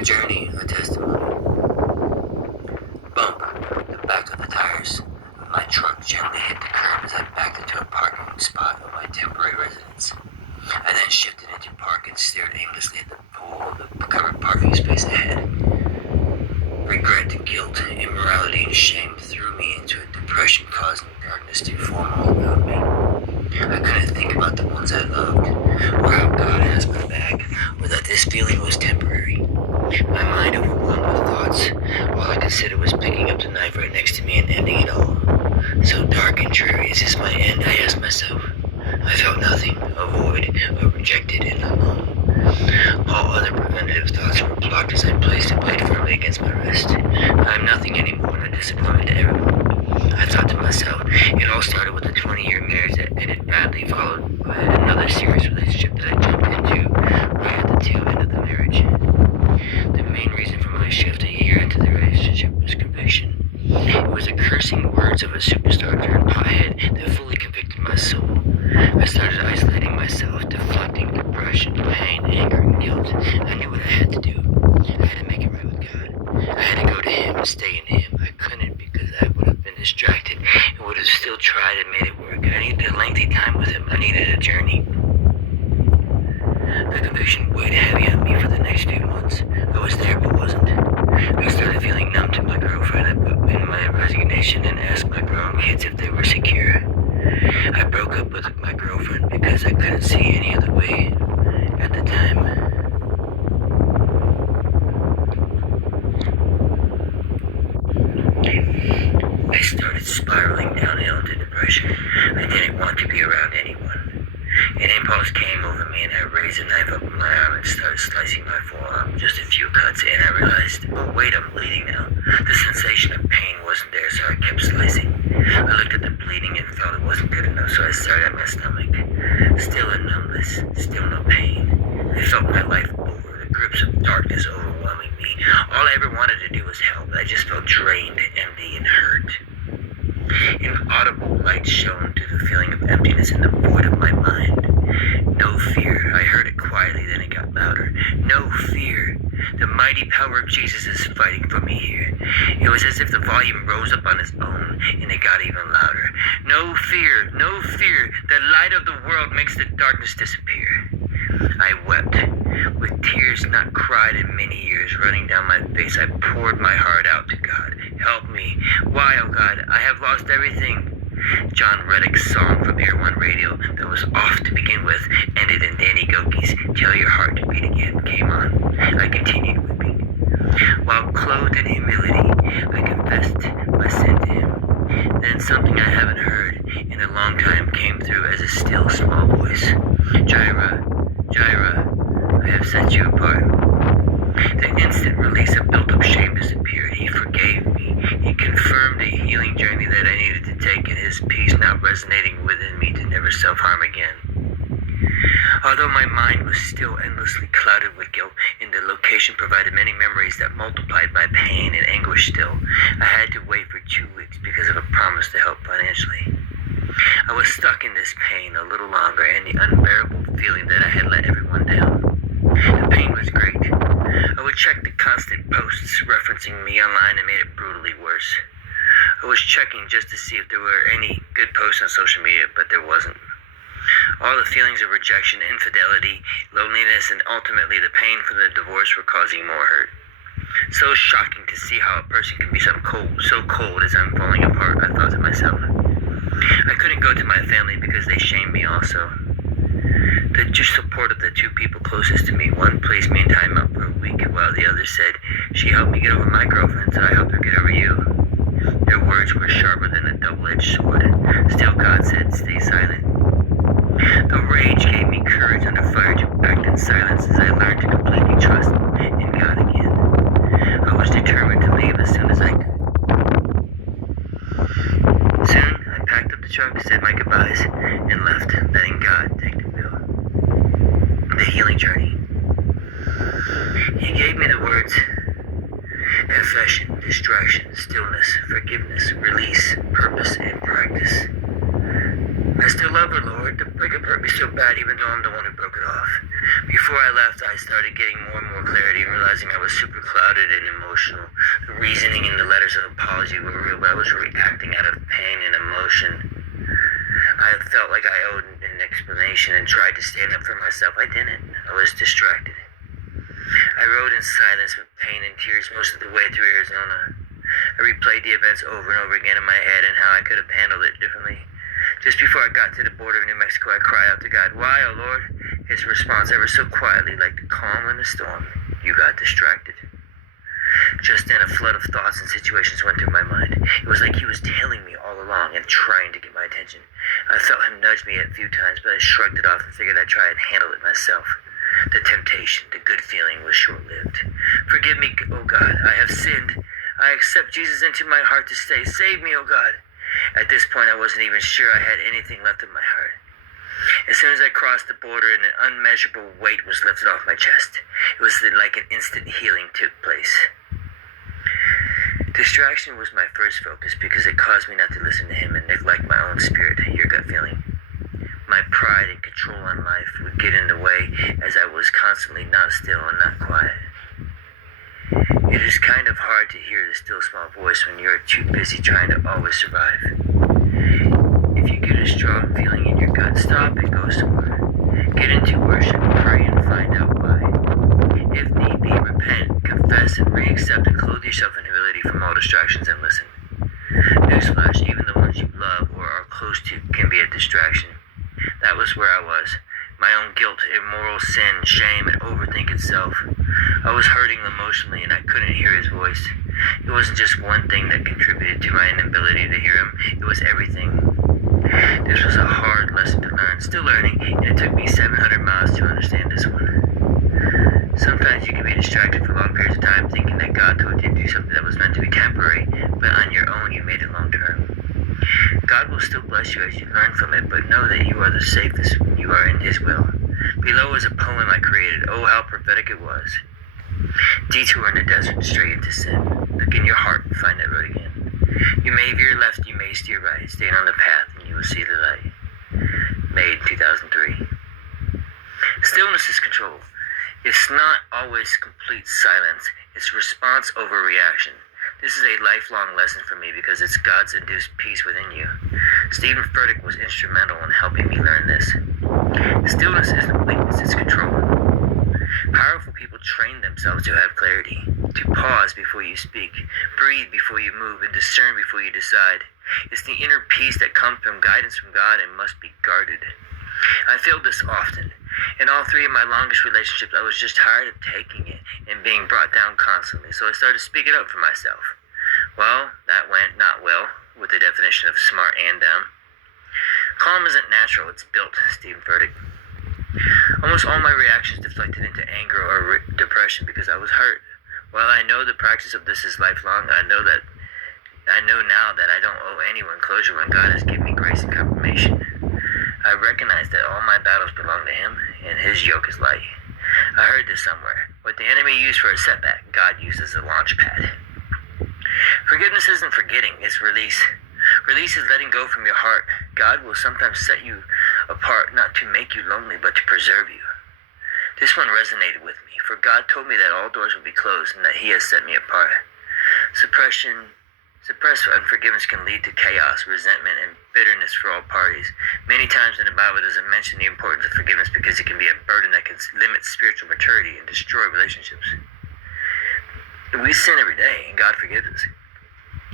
A journey, a testimony. Bump. The back of the tires of my truck gently hit the curb as I backed into a parking spot of my temporary residence. I then shifted into park and stared aimlessly at the pool of the covered parking space ahead. Regret, guilt, immorality, and shame threw me into a depression, causing darkness to form all around me. I couldn't think about the ones I loved, or how God has my back, or that this feeling was temporary. My mind overwhelmed with thoughts. All I considered was picking up the knife right next to me and ending it all. So dark and dreary, is this my end? I asked myself. I felt nothing, a void, rejected and alone. All other preventative thoughts were blocked as I placed a blade firmly against my wrist. I am nothing anymore and a disappointment to everyone. I thought to myself, it all started with a 20-year marriage that ended badly, followed by another serious relationship that I jumped into right at the tail end of the marriage. The main reason for my shift a year into the relationship was conviction. It was the cursing words of a superstar turned pothead that fully convicted my soul. I started isolating myself, deflecting depression, pain, anger, and guilt. I knew what I had to do. I had to make it right with God. I had to go to Him and stay in Him. I couldn't because I would have been distracted and would have still tried and made it work. I needed a lengthy time with Him. I needed a journey. The conviction weighed heavy on me for the next few months. I was there but wasn't. I started feeling numb to my girlfriend. I put in my resignation and asked my grown kids if they were secure. I broke up with my girlfriend because I couldn't see any other way at the time. I started spiraling downhill into depression. I didn't want to be around anyone. An impulse came over me and I raised a knife up in my arm and started slicing my forearm. Just a few cuts in, I realized, oh wait, I'm bleeding now. The sensation of pain wasn't there, so I kept slicing. I looked at the bleeding and felt it wasn't good enough, so I started at my stomach. Still a numbness, still no pain. I felt my life over, the grips of darkness overwhelming me. All I ever wanted to do was help. I just felt drained, empty, and hurt. Inaudible light shone through the feeling of emptiness in the void of my mind. No fear. I heard it quietly, then it got louder. No fear. The mighty power of Jesus is fighting for me here. It was as if the volume rose up on its own, and it got even louder. No fear. No fear. The light of the world makes the darkness disappear. I wept. With tears not cried in many years running down my face, I poured my heart out to God. Help me. Why, oh God? I have lost everything. John Reddick's song from Air One Radio that was off to begin with ended in Danny Gokey's Tell Your Heart to Beat Again came on. I continued weeping. While clothed in humility, I confessed my sin to Him. Then something I haven't heard in a long time came through as a still small voice. Jireh, Jireh, I have set you apart. The instant release of built-up shame disappeared. He forgave me. He confirmed the healing journey that I needed to take, and His peace now resonating within me to never self-harm again. Although my mind was still endlessly clouded with guilt, and the location provided many memories that multiplied my pain and anguish still, I had to wait for 2 weeks because of a promise to help financially. I was stuck in this pain a little longer and the unbearable feeling that I had let everyone down. The pain was great. I would check the constant posts referencing me online and made it brutally worse. I was checking just to see if there were any good posts on social media, but there wasn't. All the feelings of rejection, infidelity, loneliness, and ultimately the pain from the divorce were causing more hurt. So shocking to see how a person can be so cold as I'm falling apart, I thought to myself. I couldn't go to my family because they shamed me also. The support of the two people closest to me, one placed me in timeout for a week, while the other said she helped me get over my girlfriend, so I helped her get over you. Their words were sharper than a double-edged sword. Still God said, stay silent. The rage gave me courage under fire to act in silence as I learned to completely trust in God again. I was determined to leave as soon as I could. Soon, I packed up the truck, said my goodbyes, and left, letting God take the wheel. The healing journey. He gave me the words: confession, distraction, stillness, forgiveness, release, purpose, and practice. I still love her, Lord. The breakup hurt me so bad, even though I'm the one who broke it off. Before I left, I started getting more and more clarity, realizing I was super clouded and emotional. The reasoning and the letters of apology were real, but I was reacting out of pain and emotion. I felt like I owed an explanation and tried to stand up for myself. I didn't. I was distracted. I rode in silence with pain and tears most of the way through Arizona. I replayed the events over and over again in my head and how I could have handled it differently. Just before I got to the border of New Mexico, I cried out to God, "Why, oh Lord?" His response, ever so quietly, like the calm in a storm, "You got distracted." Just then, a flood of thoughts and situations went through my mind. It was like he was tailing me all along and trying to get my attention. I felt him nudge me a few times, but I shrugged it off and figured I'd try and handle it myself. The temptation, the good feeling, was short-lived. "Forgive me, oh God, I have sinned. I accept Jesus into my heart to stay. Save me, oh God." At this point, I wasn't even sure I had anything left in my heart. As soon as I crossed the border, an unmeasurable weight was lifted off my chest. It was like an instant healing took place. Distraction was my first focus because it caused me not to listen to him and neglect my own spirit, your gut feeling. My pride and control on life would get in the way as I was constantly not still and not quiet. It is kind of hard to hear the still small voice when you're too busy trying to always survive. If you get a strong feeling in your gut, stop and go somewhere. Get into worship, pray, and find out why. If need be, repent, confess, and re-accept and clothe yourself in humility from all distractions and listen. Newsflash, even the ones you love or are close to can be a distraction. That was where I was. My own guilt, immoral sin, shame, and overthink itself. I was hurting emotionally and I couldn't hear his voice. It wasn't just one thing that contributed to my inability to hear him. It was everything. This was a hard lesson to learn, still learning, and it took me 700 miles to understand this one. Sometimes you can be distracted for long periods of time thinking that God told you to do something that was meant to be temporary, but on your own you made it long term. God will still bless you as you learn from it, but know that you are the safest when you are in his will. Below is a poem I created. Oh, how prophetic it was. Detour in the desert, straight into sin. Look in your heart and find that road again. You may veer left, you may steer right. Stay on the path and you will see the light. Made 2003. Stillness is control. It's not always complete silence. It's response over reaction. This is a lifelong lesson for me because it's God's induced peace within you. Steven Furtick was instrumental in helping me learn this. Stillness isn't weakness, it's control. Powerful people train themselves to have clarity, to pause before you speak, breathe before you move, and discern before you decide. It's the inner peace that comes from guidance from God and must be guarded. I failed this often. In all three of my longest relationships, I was just tired of taking it and being brought down constantly, so I started speaking up for myself. Well, that went not well with the definition of smart and dumb. Calm isn't natural, it's built, Steven Furtick. Almost all my reactions deflected into anger or depression because I was hurt. While I know the practice of this is lifelong, I know now that I don't owe anyone closure when God has given me grace and confirmation. I recognize that all my battles belong to him, and his yoke is light. I heard this somewhere. What the enemy used for a setback, God uses as a launch pad. Forgiveness isn't forgetting, it's release. Release is letting go from your heart. God will sometimes set you apart not to make you lonely, but to preserve you. This one resonated with me, for God told me that all doors will be closed and that he has set me apart. Suppressed unforgiveness can lead to chaos, resentment, and bitterness for all parties. Many times in the Bible doesn't mention the importance of forgiveness because it can be a burden that can limit spiritual maturity and destroy relationships. We sin every day, and God forgives us.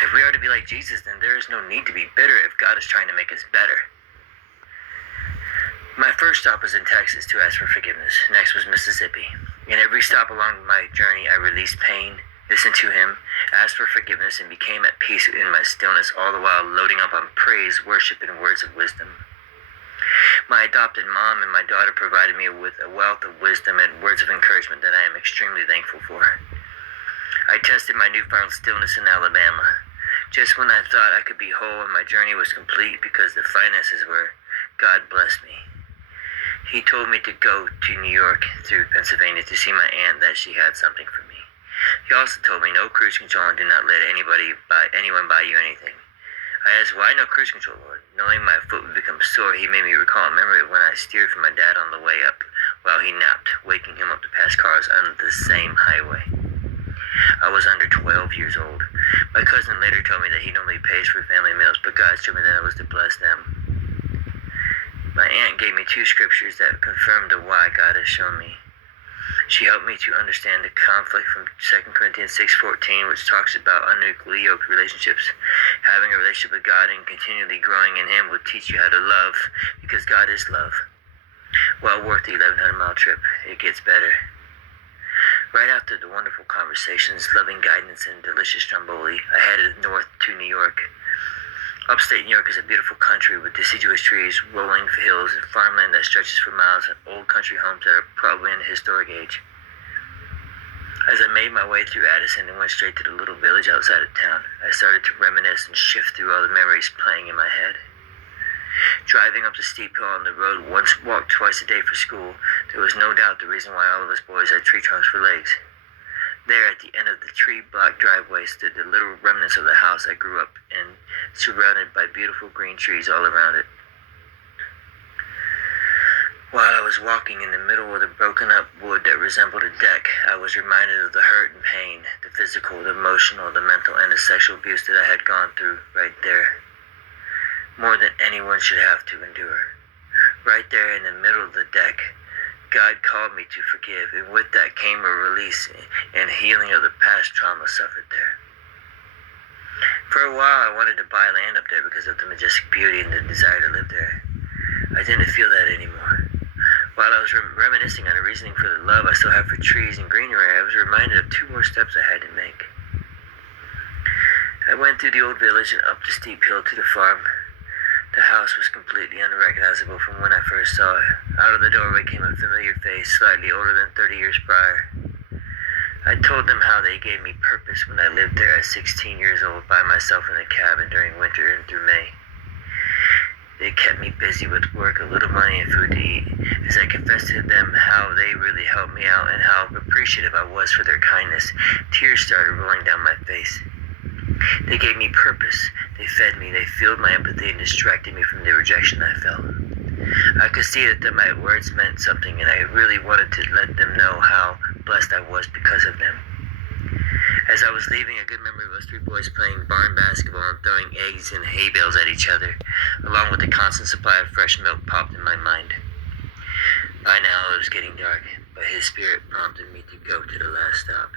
If we are to be like Jesus, then there is no need to be bitter if God is trying to make us better. My first stop was in Texas to ask for forgiveness. Next was Mississippi. In every stop along my journey, I released pain, listened to him, asked for forgiveness, and became at peace in my stillness, all the while loading up on praise, worship, and words of wisdom. My adopted mom and my daughter provided me with a wealth of wisdom and words of encouragement that I am extremely thankful for. I tested my newfound stillness in Alabama. Just when I thought I could be whole and my journey was complete because the finances were, God blessed me. He told me to go to New York through Pennsylvania to see my aunt, that she had something for me. He also told me no cruise control and do not let anyone buy you anything. I asked, why no cruise control, Lord? Knowing my foot would become sore, he made me recall a memory of when I steered for my dad on the way up while he napped, waking him up to pass cars on the same highway. I was under 12 years old. My cousin later told me that he normally pays for family meals, but God showed me that I was to bless them. My aunt gave me 2 scriptures that confirmed the why God has shown me. She helped me to understand the conflict from 2 Corinthians 6:14, which talks about unequally yoked relationships. Having a relationship with God and continually growing in Him will teach you how to love, because God is love. Well worth the 1,100-mile trip. It gets better. Right after the wonderful conversations, loving guidance, and delicious stromboli, I headed north to New York. Upstate New York is a beautiful country with deciduous trees, rolling hills, and farmland that stretches for miles, and old country homes that are probably in the historic age. As I made my way through Addison and went straight to the little village outside of town, I started to reminisce and shift through all the memories playing in my head. Driving up the steep hill on the road, once walked twice a day for school, there was no doubt the reason why all of us boys had tree trunks for legs. There, at the end of the tree-blocked driveway, stood the little remnants of the house I grew up in, surrounded by beautiful green trees all around it. While I was walking in the middle of the broken-up wood that resembled a deck, I was reminded of the hurt and pain, the physical, the emotional, the mental, and the sexual abuse that I had gone through right there. More than anyone should have to endure. Right there in the middle of the deck, God called me to forgive, and with that came a release and healing of the past trauma suffered there. For a while, I wanted to buy land up there because of the majestic beauty and the desire to live there. I didn't feel that anymore. While I was reminiscing on the reasoning for the love I still have for trees and greenery, I was reminded of 2 more steps I had to make. I went through the old village and up the steep hill to the farm. The house was completely unrecognizable from when I first saw it. Out of the doorway came a familiar face, slightly older than 30 years prior. I told them how they gave me purpose when I lived there at 16 years old by myself in a cabin during winter and through May. They kept me busy with work, a little money, and food to eat. As I confessed to them how they really helped me out and how appreciative I was for their kindness, tears started rolling down my face. They gave me purpose. They fed me. They fueled my empathy and distracted me from the rejection I felt. I could see that my words meant something, and I really wanted to let them know how blessed I was because of them. As I was leaving, a good memory of us 3 boys playing barn basketball and throwing eggs and hay bales at each other, along with the constant supply of fresh milk, popped in my mind. By now it was getting dark, but His Spirit prompted me to go to the last stop.